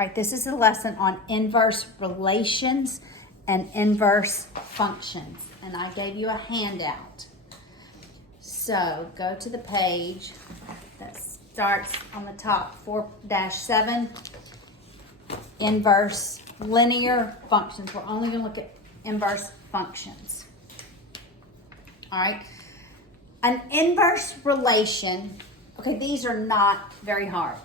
right, this is a lesson on inverse relations and inverse functions. And I gave you a handout. So go to the page that starts on the top, 4-7, inverse linear functions. We're only going to look at inverse functions. All right. An inverse relation, okay, these are not very hard.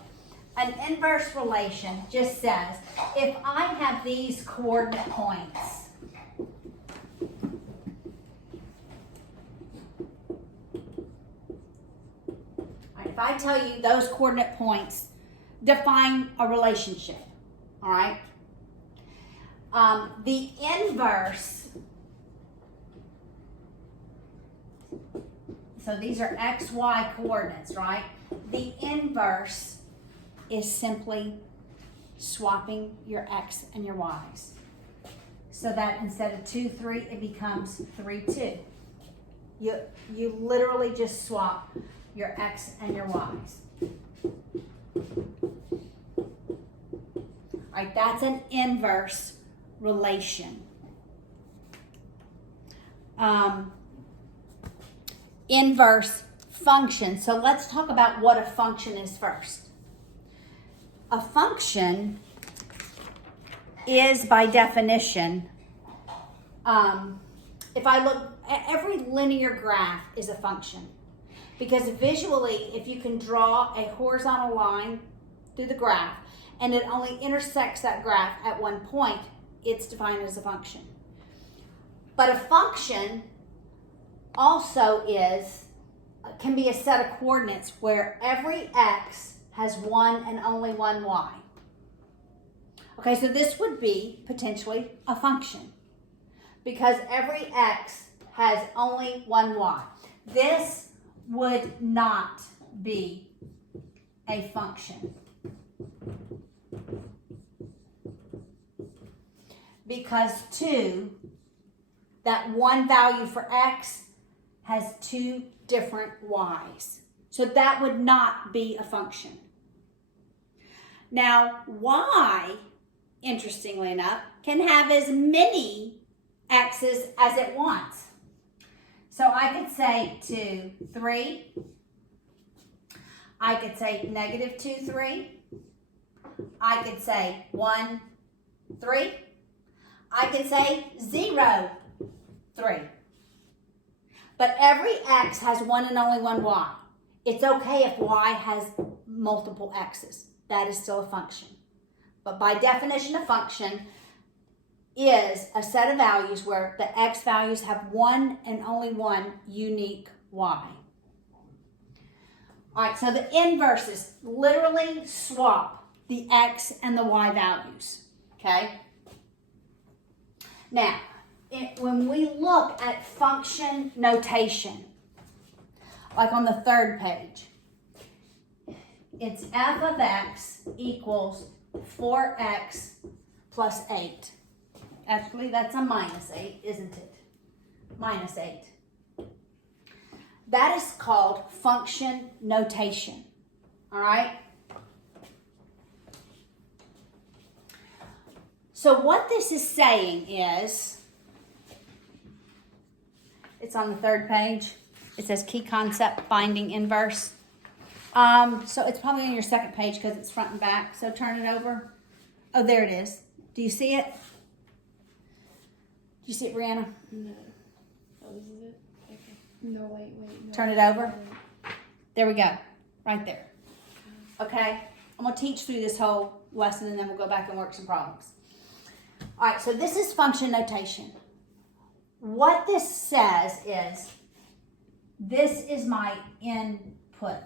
An inverse relation just says, if I have these coordinate points, if I tell you those coordinate points define a relationship, all right? The inverse, so these are x, y coordinates, right? The inverse is simply swapping your x and your y's. So that instead of 2, 3, it becomes 3, 2. You literally just swap your x and your y's. All right, that's an inverse relation. Inverse function. So let's talk about what a function is first. A function is, by definition, if I look, every linear graph is a function. Because visually, if you can draw a horizontal line through the graph and it only intersects that graph at one point, it's defined as a function. But a function also can be a set of coordinates where every x has one and only one y. Okay, so this would be potentially a function because every x has only one y. This would not be a function because that one value for x has two different y's. So that would not be a function. Now, y, interestingly enough, can have as many x's as it wants. So I could say 2, 3. I could say negative 2, 3. I could say 1, 3. I could say 0, 3. But every x has one and only one y. It's okay if y has multiple x's. That is still a function. But by definition, a function is a set of values where the x values have one and only one unique y. All right, so the inverses literally swap the x and the y values, okay? Now, when we look at function notation, like on the third page, it's f of x equals 4x plus 8. Actually, that's a minus 8, isn't it? Minus 8. That is called function notation. All right? So what this is saying is, it's on the third page. It says key concept finding inverse. So it's probably on your second page because it's front and back. So turn it over. Oh, there it is. Do you see it? Do you see it, Brianna? No. Oh, this is it? Okay. No, wait. No. Turn it over. There we go. Right there. Okay? I'm going to teach through this whole lesson and then we'll go back and work some problems. All right, so this is function notation. What this says is, this is my input,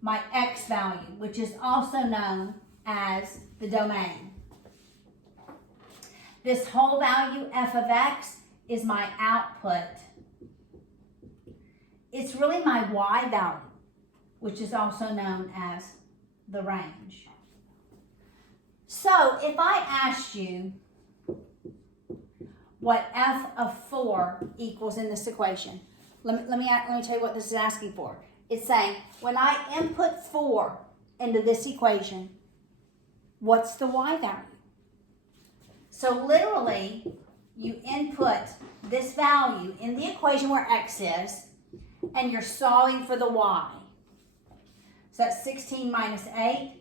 my x value, which is also known as the domain. This whole value, f of x, is my output. It's really my y value, which is also known as the range. So if I asked you what f of 4 equals in this equation, let me tell you what this is asking for. It's saying when I input 4 into this equation, what's the y value? So literally, you input this value in the equation where x is, and you're solving for the y. So that's 16 minus 8.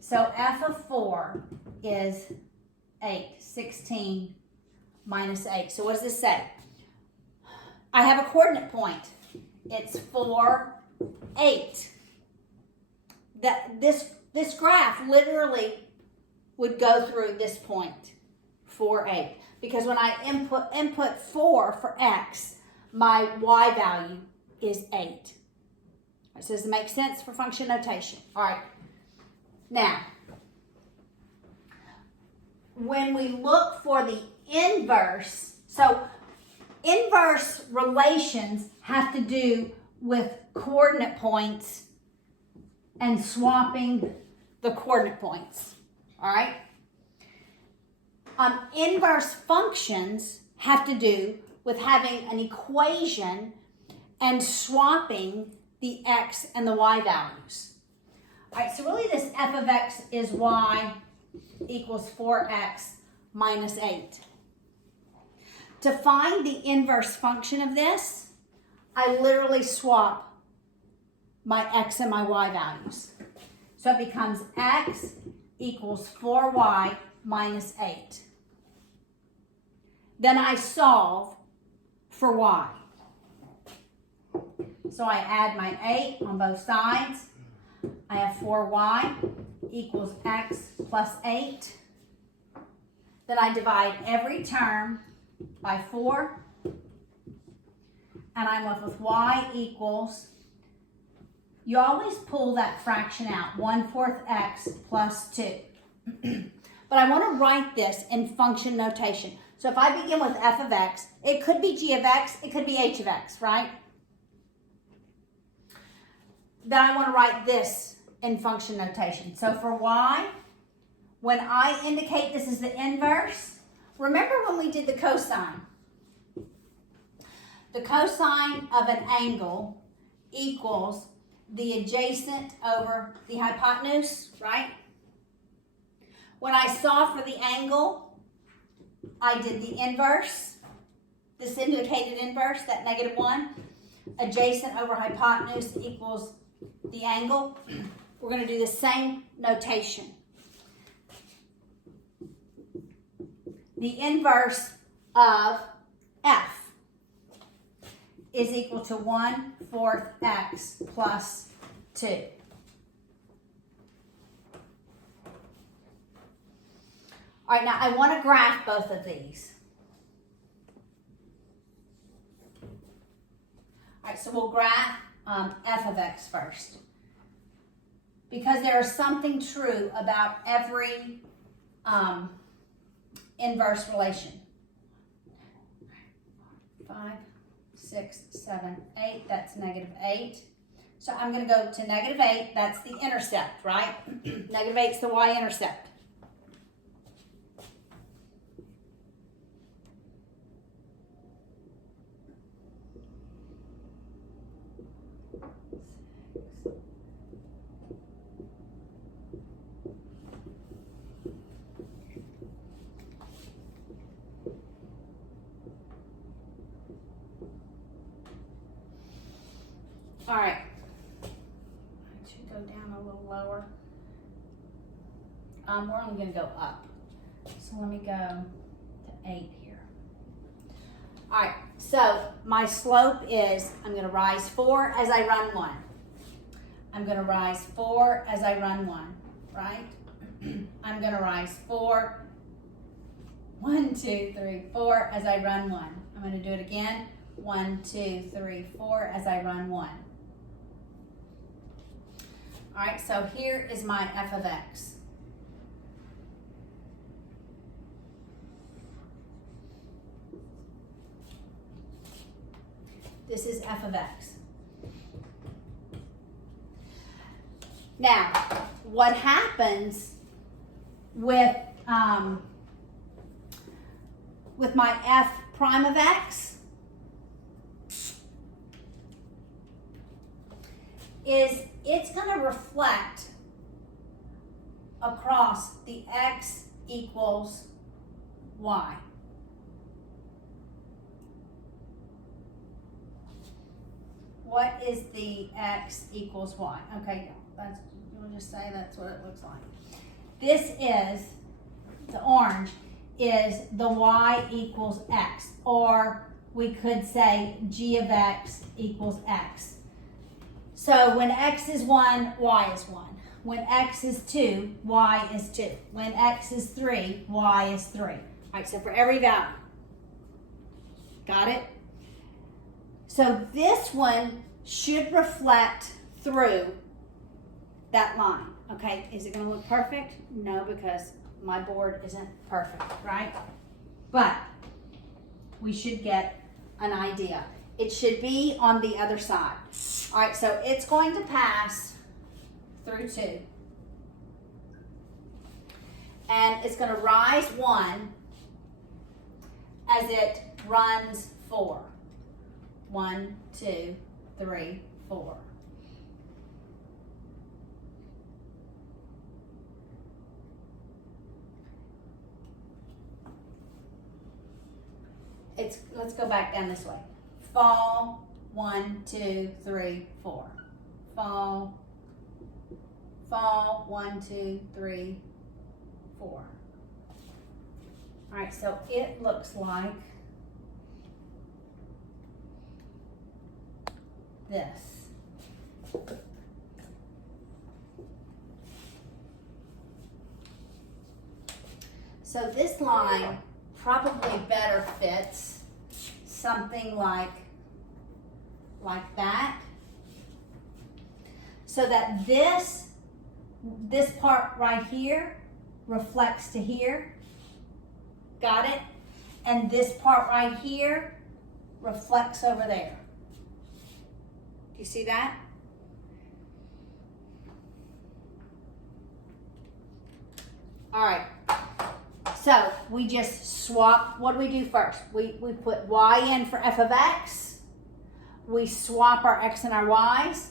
So f of 4 is 8. 16 minus 8. So what does this say? I have a coordinate point. It's 4, 8. This graph literally would go through this point, 4, 8. Because when I input 4 for x, my y value is 8. So does it make sense for function notation? All right. Now, when we look for the inverse, so inverse relations have to do with coordinate points and swapping the coordinate points. All right. Inverse functions have to do with having an equation and swapping the x and the y values. All right, so really this f of x is y equals 4x minus 8. To find the inverse function of this, I literally swap my x and my y values. So it becomes x equals 4y minus 8. Then I solve for y. So I add my 8 on both sides. I have 4y equals x plus 8. Then I divide every term by 4. And I'm left with y equals, you always pull that fraction out, 1/4 x plus 2. But I want to write this in function notation. So if I begin with f of x, it could be g of x, it could be h of x, right? Then I want to write this in function notation. So for y, when I indicate this is the inverse, remember when we did the cosine? The cosine of an angle equals the adjacent over the hypotenuse, right? When I solved for the angle, I did the inverse. This indicated inverse, that -1. Adjacent over hypotenuse equals the angle. We're going to do the same notation. The inverse of f is equal to 1/4 x plus 2. All right, now I want to graph both of these. All right, so we'll graph f of x first. Because there is something true about every inverse relation. 5, 6, 7, 8, that's -8. So I'm going to go to -8, that's the intercept, right? -8 is the y-intercept. All right, I should go down a little lower. We're only going to go up. So let me go to 8 here. All right, so my slope is, I'm going to rise 4 as I run 1. I'm going to rise 4 as I run 1, right? I'm going to rise 4, 1, 2, 3, 4 as I run 1. I'm going to do it again. 1, 2, 3, 4 as I run 1. All right, so here is my f of x. This is f of x. Now, what happens with my f prime of x is it's going to reflect across the x equals y? What is the x equals y? Okay, that's, we'll just say that's what it looks like. This is, the orange, is the y equals x, or we could say g of x equals x. So when x is 1, y is 1. When x is 2, y is 2. When x is 3, y is 3. All right, so for every value. Got it? So this one should reflect through that line. Okay, is it going to look perfect? No, because my board isn't perfect, right? But we should get an idea. It should be on the other side. All right, so it's going to pass through 2. And it's going to rise 1 as it runs 4. 1, 2, 3, 4. Let's go back down this way. Fall, 1, 2, 3, 4. Fall, 1, 2, 3, 4. All right, so it looks like this. So this line probably better fits something like that, so that this part right here reflects to here. Got it? And this part right here reflects over there. Do you see that? All right. So we just swap. What do we do first? We put y in for f of x. We swap our x and our y's.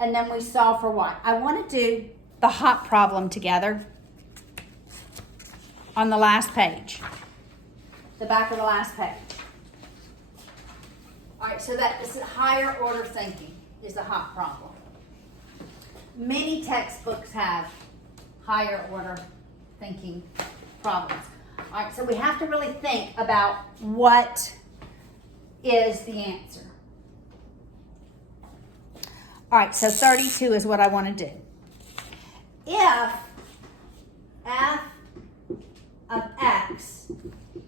And then we solve for y. I want to do the hot problem together on the last page. The back of the last page. All right, so that is higher order thinking is the hot problem. Many textbooks have higher order thinking problems. All right, so we have to really think about what is the answer. All right, so 32 is what I want to do. If f of x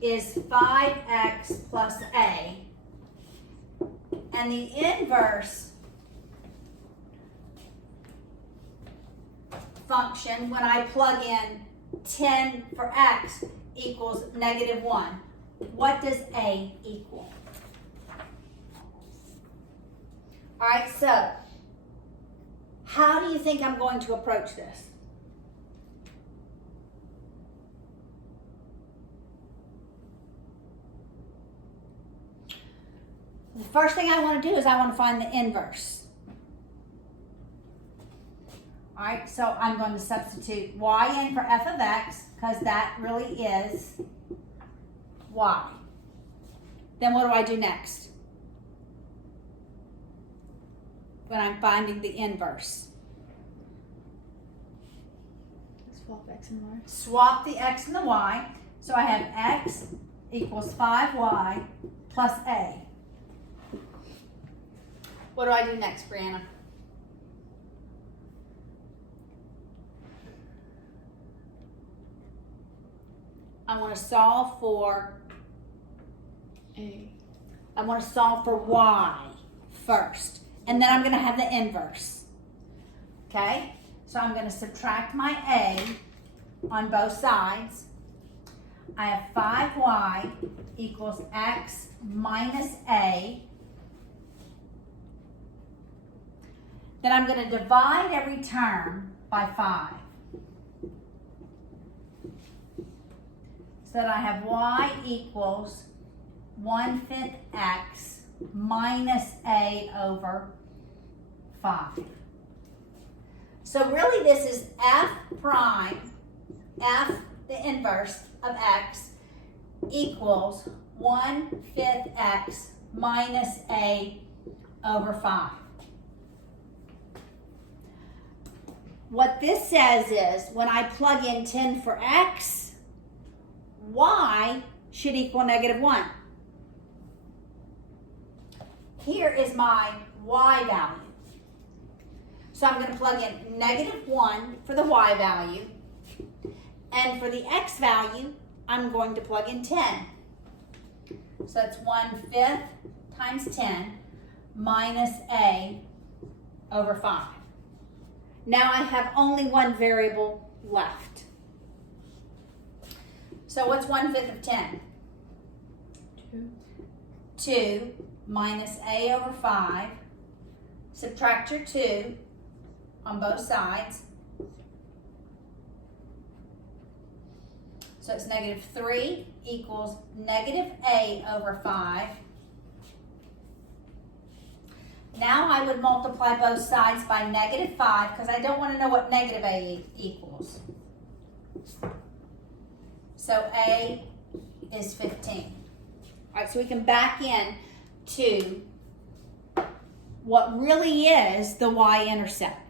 is 5x plus a, and the inverse function, when I plug in 10 for x, equals -1, what does a equal? All right, so how do you think I'm going to approach this? The first thing I want to do is I want to find the inverse. All right, so I'm going to substitute y in for f of x, because that really is y. Then what do I do next when I'm finding the inverse? Swap x and y. Swap the x and the y. So I have x equals 5y plus a. What do I do next, Brianna? I want to solve for a. I want to solve for y first, and then I'm going to have the inverse. Okay? So I'm going to subtract my a on both sides. I have 5y equals x minus a. Then I'm going to divide every term by 5. So that I have y equals 1/5 x minus a over 5. So really this is f prime, f, the inverse of x, equals 1/5 x minus a over 5. What this says is when I plug in 10 for x, y should equal -1. Here is my y value. So I'm going to plug in -1 for the y value. And for the x value, I'm going to plug in 10. So it's 1/5 times 10 minus a over 5. Now I have only one variable left. So what's 1/5 of 10? 2. 2 minus a over 5. Subtract your 2 on both sides. So it's -3 equals -a over 5. Now I would multiply both sides by -5 because I don't want to know what -a equals. So a is 15. All right, so we can back in to what really is the y-intercept.